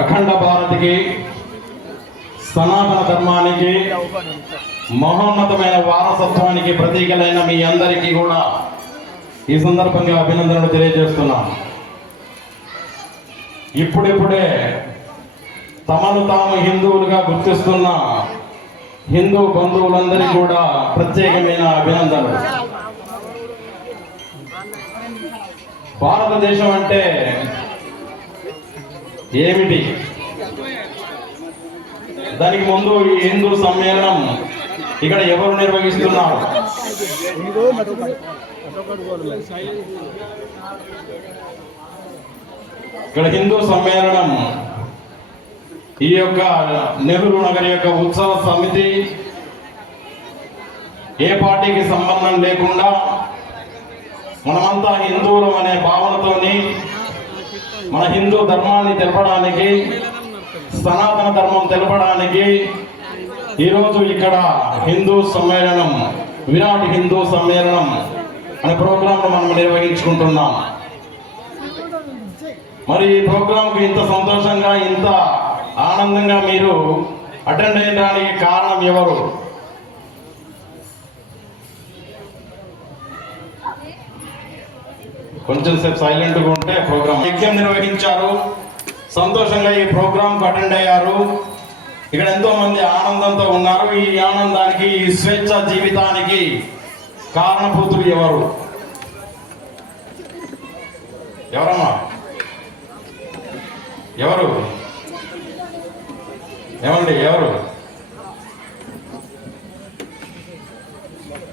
అఖండ భారతికి, సనాతన ధర్మానికి, మహోన్నతమైన వారసత్వానికి ప్రతీకలైన మీ అందరికీ కూడా ఈ సందర్భంగా అభినందనలు తెలియజేస్తున్నాం. ఇప్పుడిప్పుడే తమను తాము హిందువులుగా గుర్తిస్తున్న హిందూ బంధువులందరికీ కూడా ప్రత్యేకమైన అభినందనలు. భారతదేశం అంటే ఏమిటి? దానికి ముందు ఈ హిందూ సమ్మేళనం ఇక్కడ ఎవరు నిర్వహిస్తున్నారు? ఇక్కడ హిందూ సమ్మేళనం ఈ యొక్క నెహ్రూ నగర్ యొక్క ఉత్సవ సమితి ఏ పార్టీకి సంబంధం లేకుండా మనమంతా హిందువులం అనే భావనతోని మన హిందూ ధర్మాన్ని తెలపడానికి, సనాతన ధర్మం తెలపడానికి ఈరోజు ఇక్కడ హిందూ సమ్మేళనం, విరాట్ హిందూ సమ్మేళనం అనే ప్రోగ్రాంను మనం నిర్వహించుకుంటున్నాం. మరి ఈ ప్రోగ్రాంకు ఇంత సంతోషంగా, ఇంత ఆనందంగా మీరు అటెండ్ అయ్యడానికి కారణం ఎవరు? కొంచెం సేపు సైలెంట్గా ఉంటే ప్రోగ్రామ్ యజ్ఞం నిర్వహించారు. సంతోషంగా ఈ ప్రోగ్రాంకు అటెండ్ అయ్యారు. ఇక్కడ ఎంతో మంది ఆనందంతో ఉన్నారు. ఈ ఆనందానికి, ఈ స్వేచ్ఛ జీవితానికి కారణభూతులు ఎవరు? ఎవరమ్మా? ఎవరు? ఏమండి, ఎవరు?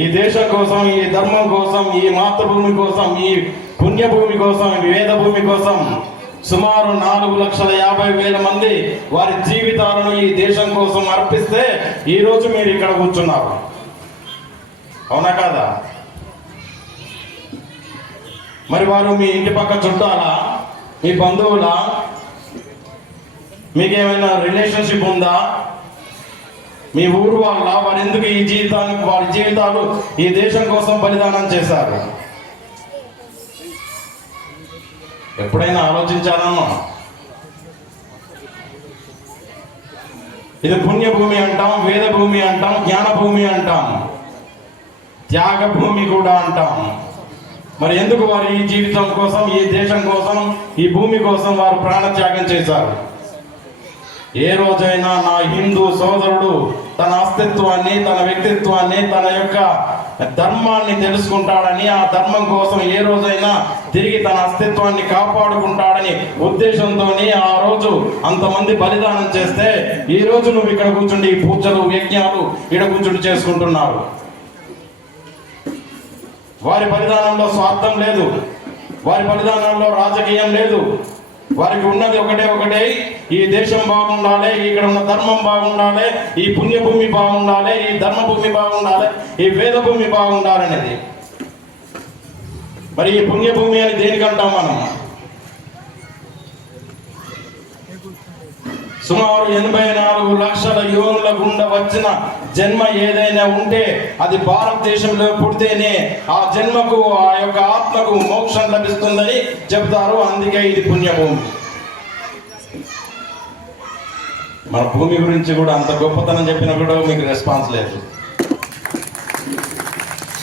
ఈ దేశం కోసం, ఈ ధర్మం కోసం, ఈ మాతృభూమి కోసం, ఈ పుణ్యభూమి కోసం, ఈ వేదభూమి కోసం సుమారు 4,50,000 మంది వారి జీవితాలను ఈ దేశం కోసం అర్పిస్తే ఈరోజు మీరు ఇక్కడ కూర్చున్నారు. అవునా కాదా? మరి వారు మీ ఇంటి పక్క చుట్టాలా? మీ బంధువులా? మీకేమైనా రిలేషన్షిప్ ఉందా? మీ ఊరు వాళ్ళ? వారు ఎందుకు ఈ జీవితానికి, వారి జీవితాలు ఈ దేశం కోసం బలిదానం చేశారు? ఎప్పుడైనా ఆలోచించారమ్మా? ఇది పుణ్యభూమి అంటాం, వేదభూమి అంటాం, జ్ఞానభూమి అంటాం, త్యాగభూమి కూడా అంటాం. మరి ఎందుకు వారు ఈ జీవితం కోసం, ఈ దేశం కోసం, ఈ భూమి కోసం వారు ప్రాణత్యాగం చేశారు? ఏ రోజైనా నా హిందూ సోదరుడు తన అస్తిత్వాన్ని, తన వ్యక్తిత్వాన్ని, తన యొక్క ధర్మాన్ని తెలుసుకుంటాడని, ఆ ధర్మం కోసం ఏ రోజైనా తిరిగి తన అస్తిత్వాన్ని కాపాడుకుంటాడని ఉద్దేశంతో ఆ రోజు అంతమంది బలిదానం చేస్తే ఈ రోజు నువ్వు ఇక్కడ కూర్చుండి ఈ పూజలు, యజ్ఞాలు ఇక్కడ కూర్చుండి చేసుకుంటున్నారు. వారి బలిదానంలో స్వార్థం లేదు, వారి బలిదానంలో రాజకీయం లేదు. వారికి ఉన్నది ఒకటే, ఈ దేశం బాగుండాలి, ఇక్కడ ఉన్న ధర్మం బాగుండాలి, ఈ పుణ్యభూమి బాగుండాలి, ఈ ధర్మభూమి బాగుండాలి, ఈ వేదభూమి బాగుండాలనేది. మరి ఈ పుణ్యభూమి అని దేనికంటాం మనం? సుమారు 84 లక్షల యోనుల గుండా వచ్చిన జన్మ ఏదైనా ఉంటే అది భారతదేశంలో పుడితేనే ఆ జన్మకు, ఆ యొక్క ఆత్మకు మోక్షం లభిస్తుందని చెబుతారు. అందుకే ఇది పుణ్యభూమి. మన భూమి గురించి కూడా అంత గొప్పతనం చెప్పినా కూడా మీకు రెస్పాన్స్ లేదు.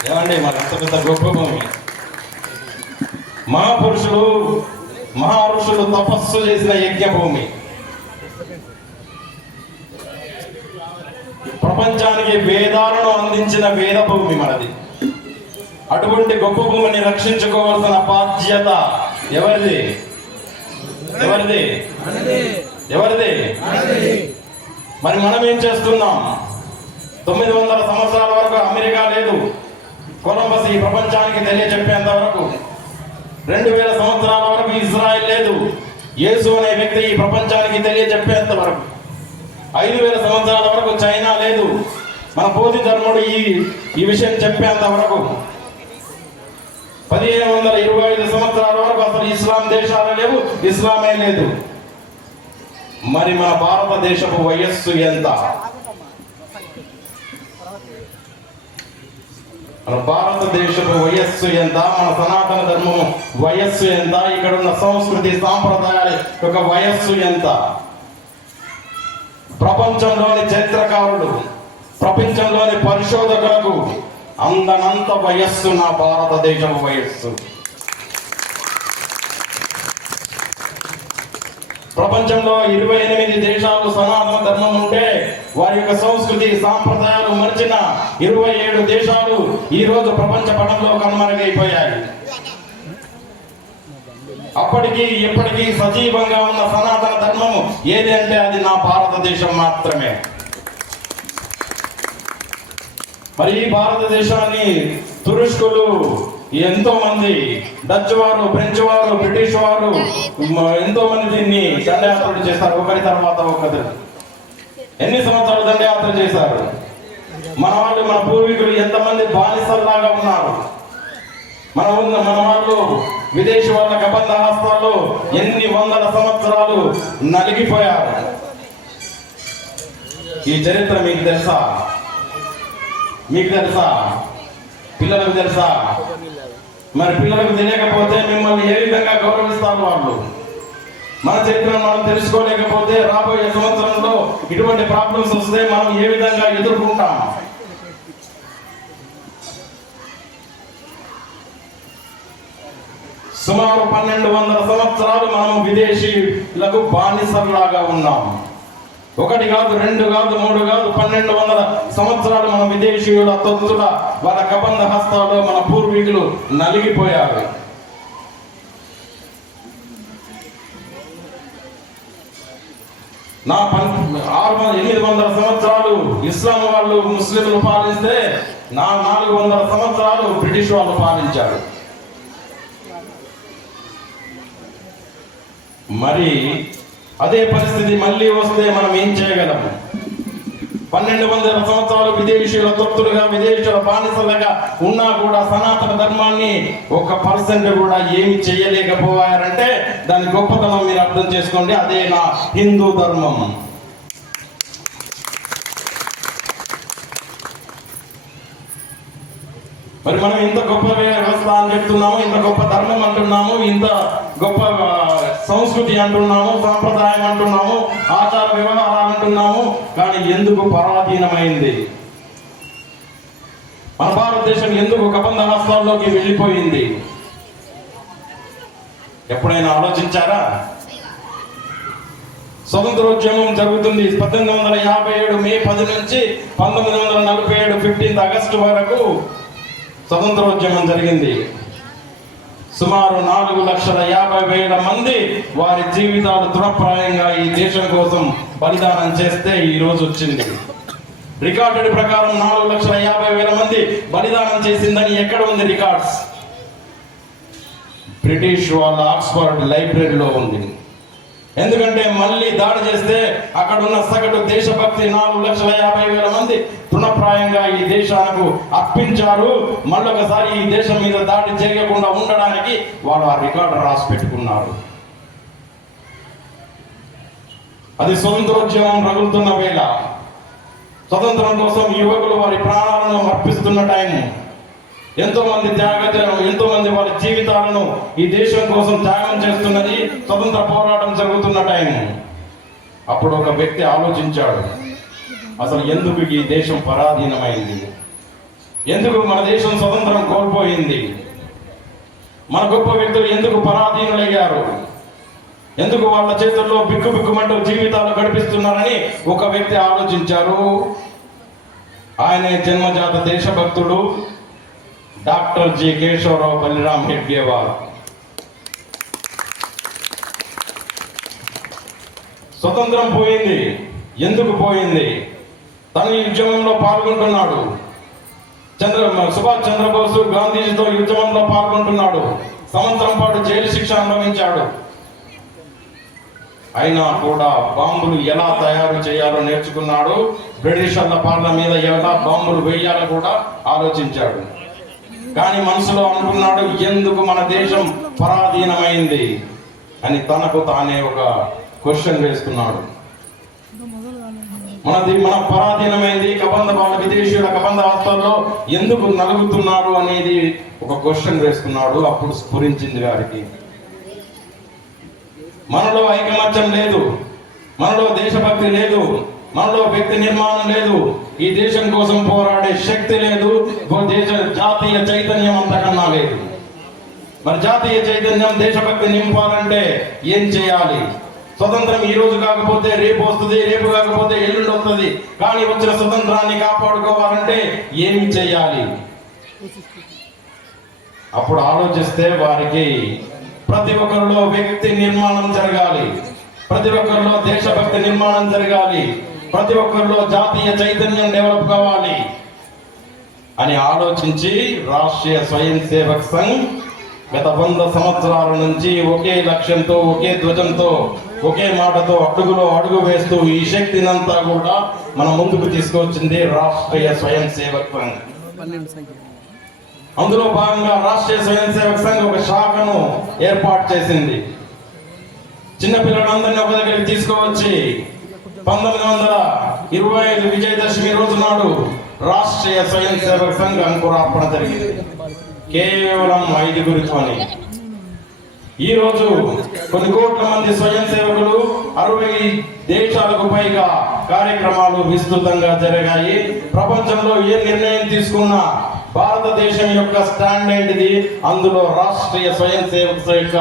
ఏమండి, మరి అంత పెద్ద గొప్ప భూమి, మహాపురుషులు, మహారుషులు తపస్సు చేసిన యజ్ఞ భూమి, ప్రపంచానికి వేదాలను అందించిన వేద భూమి మనది. అటువంటి గొప్ప భూమిని రక్షించుకోవాల్సిన బాధ్యత ఎవరిది? ఎవరిది? ఎవరిది? మరి మనం ఏం చేస్తున్నాం? 900 సంవత్సరాల వరకు అమెరికా లేదు, కొలంబస్ ఈ ప్రపంచానికి తెలియజెప్పేంత వరకు. 2000 సంవత్సరాల వరకు ఇజ్రాయెల్ లేదు, యేసు అనే వ్యక్తి ఈ ప్రపంచానికి తెలియజెప్పేంత వరకు. 5000 సంవత్సరాల వరకు చైనా లేదు, మన బోధి ధర్ముడు ఈ విషయం చెప్పేంత వరకు. 1525 సంవత్సరాల వరకు అసలు ఇస్లాం దేశాలు లేవు, ఇస్లామే లేదు. మరి మన భారతదేశపు వయస్సు ఎంత? మన భారతదేశపు వయస్సు ఎంత, మన సనాతన ధర్మము వయస్సు ఎంత, ఇక్కడ ఉన్న సంస్కృతి సాంప్రదాయాల యొక్క వయస్సు ఎంత? ప్రపంచంలోని చరిత్రకారులు, ప్రపంచంలోని పరిశోధకులకు అందనంత వయస్సు నా భారతదేశం వయస్సు. ప్రపంచంలో 28 దేశాలు సనాతన ధర్మం ఉంటే వారి యొక్క సంస్కృతి సాంప్రదాయాలు మర్చిన 27 దేశాలు ఈ రోజు ప్రపంచ పటంలో కనుమరుగైపోయాయి. అప్పటికి ఇప్పటికీ సజీవంగా ఉన్న సనాతన ధర్మము ఏది అంటే అది నా భారతదేశం మాత్రమే. మరి ఈ భారతదేశాన్ని తురుష్కులు ఎంతో మంది, డచ్ వారు, ఫ్రెంచ్ వారు, బ్రిటిష్ వారు ఎంతో మంది దీన్ని దండయాత్రలు చేస్తారు, ఒకరి తర్వాత ఒకరు. ఎన్ని సంవత్సరాలు దండయాత్ర చేశారు? మన వాళ్ళు, మన పూర్వీకులు ఎంతమంది బానిసల్లాగా ఉన్నారు. మన వాళ్ళు విదేశీ వాళ్ళ కబంధ హస్తాల్లో ఎన్ని వందల సంవత్సరాలు నలిగిపోయారు. ఈ చరిత్ర మీకు తెలుసా? మీకు తెలుసా? పిల్లలకు తెలుసా? మరి పిల్లలకు తెలియకపోతే మిమ్మల్ని ఏ విధంగా గౌరవిస్తారు వాళ్ళు? మన చరిత్రను మనం తెలుసుకోలేకపోతే రాబోయే సంవత్సరంలో ఇటువంటి ప్రాబ్లమ్స్ వస్తే మనం ఏ విధంగా ఎదుర్కొంటాం? సుమారు 1200 సంవత్సరాలు మనం విదేశీలకు బానిసల్లాగా ఉన్నాం. ఒకటి కాదు, రెండు కాదు, మూడు కాదు, 1200 సంవత్సరాలు మన విదేశీయుల తొత్తుల వాళ్ళ కబంధ హస్తాల్లో మన పూర్వీకులు నలిగిపోయారు. నా 800 సంవత్సరాలు ఇస్లాం వాళ్ళు, ముస్లింలు పాలిస్తే నా 400 సంవత్సరాలు బ్రిటిష్ వాళ్ళు పాలించారు. మరి అదే పరిస్థితి మళ్ళీ వస్తే మనం ఏం చేయగలము? 1200 సంవత్సరాలు విదేశీయుల తొత్తులుగా, విదేశీయుల బానిసలుగా ఉన్నా కూడా సనాతన ధర్మాన్ని 1% కూడా ఏమి చేయలేకపోయారంటే దాని గొప్పతనం మీరు అర్థం చేసుకోండి. అదే నా హిందూ ధర్మం. మరి మనం ఇంత గొప్ప వ్యవస్థ అని చెప్తున్నాము, ఇంత గొప్ప ధర్మం అంటున్నాము, ఇంత గొప్ప సంస్కృతి అంటున్నాము, సాంప్రదాయం అంటున్నాము, ఆచార వ్యవహారాలు అంటున్నాము, కానీ ఎందుకు పరాధీనమైంది? మన భారతదేశం ఎందుకు కబంధ హస్తాల్లోకి వెళ్ళిపోయింది? ఎప్పుడైనా ఆలోచించారా? స్వతంత్రోద్యమం జరుగుతుంది 1857 మే 10 నుంచి 1947 15 ఆగస్టు వరకు స్వతంత్రోద్యమం జరిగింది. సుమారు 4,50,000 మంది వారి జీవితాలు తృణప్రాయంగా ఈ దేశం కోసం బలిదానం చేస్తే ఈ రోజు వచ్చింది. రికార్డెడ్ ప్రకారం 4,50,000 మంది బలిదానం చేసిందని ఎక్కడ ఉంది రికార్డ్స్? బ్రిటిష్ వాళ్ళ ఆక్స్ఫర్డ్ లైబ్రరీలో ఉంది. ఎందుకంటే మళ్ళీ దాడి చేస్తే అక్కడ ఉన్న సగటు దేశభక్తి 4,50,000 మంది తృణప్రాయంగా ఈ దేశానికి అర్పించారు. మళ్ళొకసారి ఈ దేశం మీద దాడి చేయకుండా ఉండడానికి వాళ్ళు ఆ రికార్డు రాసి పెట్టుకున్నారు. అది స్వతంత్రోద్యమం రగులుతున్న వేళ, స్వతంత్రం కోసం యువకులు వారి ప్రాణాలను అర్పిస్తున్న టైం, ఎంతో మంది ఎంతో మంది వాళ్ళ జీవితాలను ఈ దేశం కోసం త్యాగం చేస్తున్నది, స్వతంత్ర పోరాటం జరుగుతున్న టైం. అప్పుడు ఒక వ్యక్తి ఆలోచించాడు, అసలు ఎందుకు ఈ దేశం పరాధీనమైంది? ఎందుకు మన దేశం స్వతంత్రం కోల్పోయింది? మన గొప్ప వ్యక్తులు ఎందుకు పరాధీనులయ్యారు? ఎందుకు వాళ్ళ చేతుల్లో బిక్కుబిక్కుమంటూ జీవితాలు గడిపిస్తున్నారని ఒక వ్యక్తి ఆలోచించారు. ఆయనే జన్మజాత దేశభక్తుడు డాక్టర్ జి కేశవరావు బలిరామ్ హెడ్గేవార్. స్వతంత్రం పోయింది, ఎందుకు పోయింది? తన ఈ ఉద్యమంలో పాల్గొంటున్నాడు. సుభాష్ చంద్రబోసు గాంధీజీతో ఉద్యమంలో పాల్గొంటున్నాడు. సంవత్సరం పాటు జైలు శిక్ష అనుభవించాడు. అయినా కూడా బాంబులు ఎలా తయారు చేయాలో నేర్చుకున్నాడు. బ్రిటిషర్ల పాలన మీద ఎలా బాంబులు వేయాలో కూడా ఆలోచించాడు. కానీ మనసులో అనుకున్నాడు, ఎందుకు మన దేశం పరాధీనమైంది అని తనకు తానే ఒక క్వశ్చన్ వేసుకున్నాడు. మన పరాధీనమైంది కబంధ వాళ్ళ విదేశీయుల కబంధ హస్తాల్లో ఎందుకు నలుగుతున్నారు అనేది ఒక క్వశ్చన్ వేసుకున్నాడు. అప్పుడు స్ఫురించింది వారికి, మనలో ఐకమత్యం లేదు, మనలో దేశభక్తి లేదు, మనలో వ్యక్తి నిర్మాణం లేదు, ఈ దేశం కోసం పోరాడే శక్తి లేదు, జాతీయ చైతన్యం అంతకన్నా లేదు. మరి జాతీయ చైతన్యం దేశభక్తి నింపాలంటే ఏం చేయాలి? స్వతంత్రం ఈ రోజు కాకపోతే రేపు వస్తుంది, రేపు కాకపోతే ఎల్లుండి వస్తుంది, కానీ వచ్చిన స్వతంత్రాన్ని కాపాడుకోవాలంటే ఏమి చేయాలి? అప్పుడు ఆలోచిస్తే వారికి ప్రతి ఒక్కరిలో వ్యక్తి నిర్మాణం జరగాలి, ప్రతి ఒక్కరిలో దేశభక్తి నిర్మాణం జరగాలి, ప్రతి ఒక్కరిలో జాతీయ చైతన్యం డెవలప్ కావాలి అని ఆలోచించి రాష్ట్రీయ స్వయం సేవక్ సంఘ్ గత 100 సంవత్సరాల నుంచి ఒకే లక్ష్యంతో, ఒకే ధ్వజంతో, ఒకే మాటతో అడుగులో అడుగు వేస్తూ ఈ శక్తినంతా కూడా మన ముందుకు తీసుకొచ్చింది రాష్ట్రీయ స్వయం సేవక్ సంఘ్. అందులో భాగంగా రాష్ట్రీయ స్వయం సేవక్ సంఘ్ ఒక శాఖను ఏర్పాటు చేసింది. చిన్నపిల్లలందరినీ ఒక దగ్గరికి తీసుకువచ్చి 1925 విజయదశమి రోజు నాడు రాష్ట్రీయ స్వయం సేవక్ సంఘ్ అంకురార్పణ జరిగింది, కేవలం 5గురితోని. ఈ రోజు కొన్ని కోట్ల మంది స్వయం సేవకులు, 60 దేశాలకు పైగా కార్యక్రమాలు విస్తృతంగా జరిగాయి. ప్రపంచంలో ఏ నిర్ణయం తీసుకున్నా భారతదేశం యొక్క స్టాండ్ ఏంటిది, అందులో రాష్ట్రీయ స్వయం సేవక యొక్క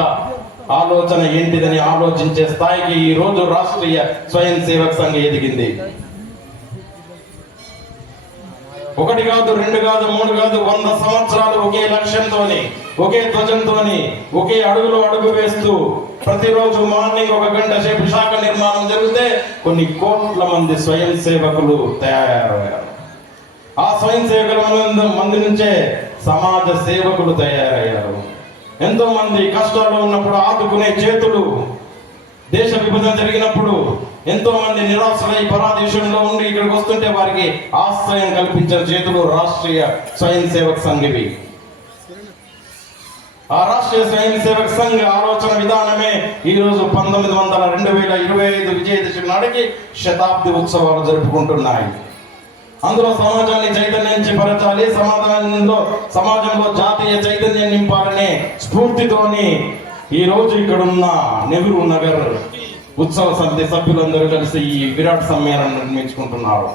ఆలోచన ఏంటిదని ఆలోచించే స్థాయికి ఈ రోజు రాష్ట్రీయ స్వయం సేవక్ సంఘ్ ఎదిగింది. 1 కాదు, 2 కాదు, 3 కాదు, 100 సంవత్సరాలు ఒకే లక్ష్యంతోని, ఒకే ధ్వజంతోని, ఒకే అడుగులో అడుగు వేస్తూ ప్రతిరోజు మార్నింగ్ 1 గంట సేపు శాఖ నిర్మాణం జరిగితే కొన్ని కోట్ల మంది స్వయం సేవకులు తయారయ్యారు. ఆ స్వయం సేవకుల మంది నుంచే సమాజ సేవకులు తయారయ్యారు. ఎంతో మంది కష్టాల్లో ఉన్నప్పుడు ఆదుకునే చేతులు, దేశ విభజన జరిగినప్పుడు ఎంతో మంది నిరాశలై పరాదేశంలో ఉండి ఇక్కడికి వస్తుంటే వారికి ఆశ్రయం కల్పించిన చేతులు రాష్ట్రీయ స్వయం సేవక్ సంఘ్. ఆ రాష్ట్రీయ స్వయం సేవక్ సంఘ్ ఆలోచన విధానమే ఈ రోజు 2025 విజయదశమి నాటికి శతాబ్ది ఉత్సవాలు జరుపుకుంటున్నాయి. అందులో సమాజాన్ని చైతన్యపరచాలి, సమాజంలో జాతీయ చైతన్యం నింపాలనే స్ఫూర్తితోని ఈ రోజు ఇక్కడున్న నెహ్రూ నగర్ ఉత్సవ సమితి సభ్యులందరూ కలిసి ఈ విరాట్ సమ్మేళనం నిర్మించుకుంటున్నారు.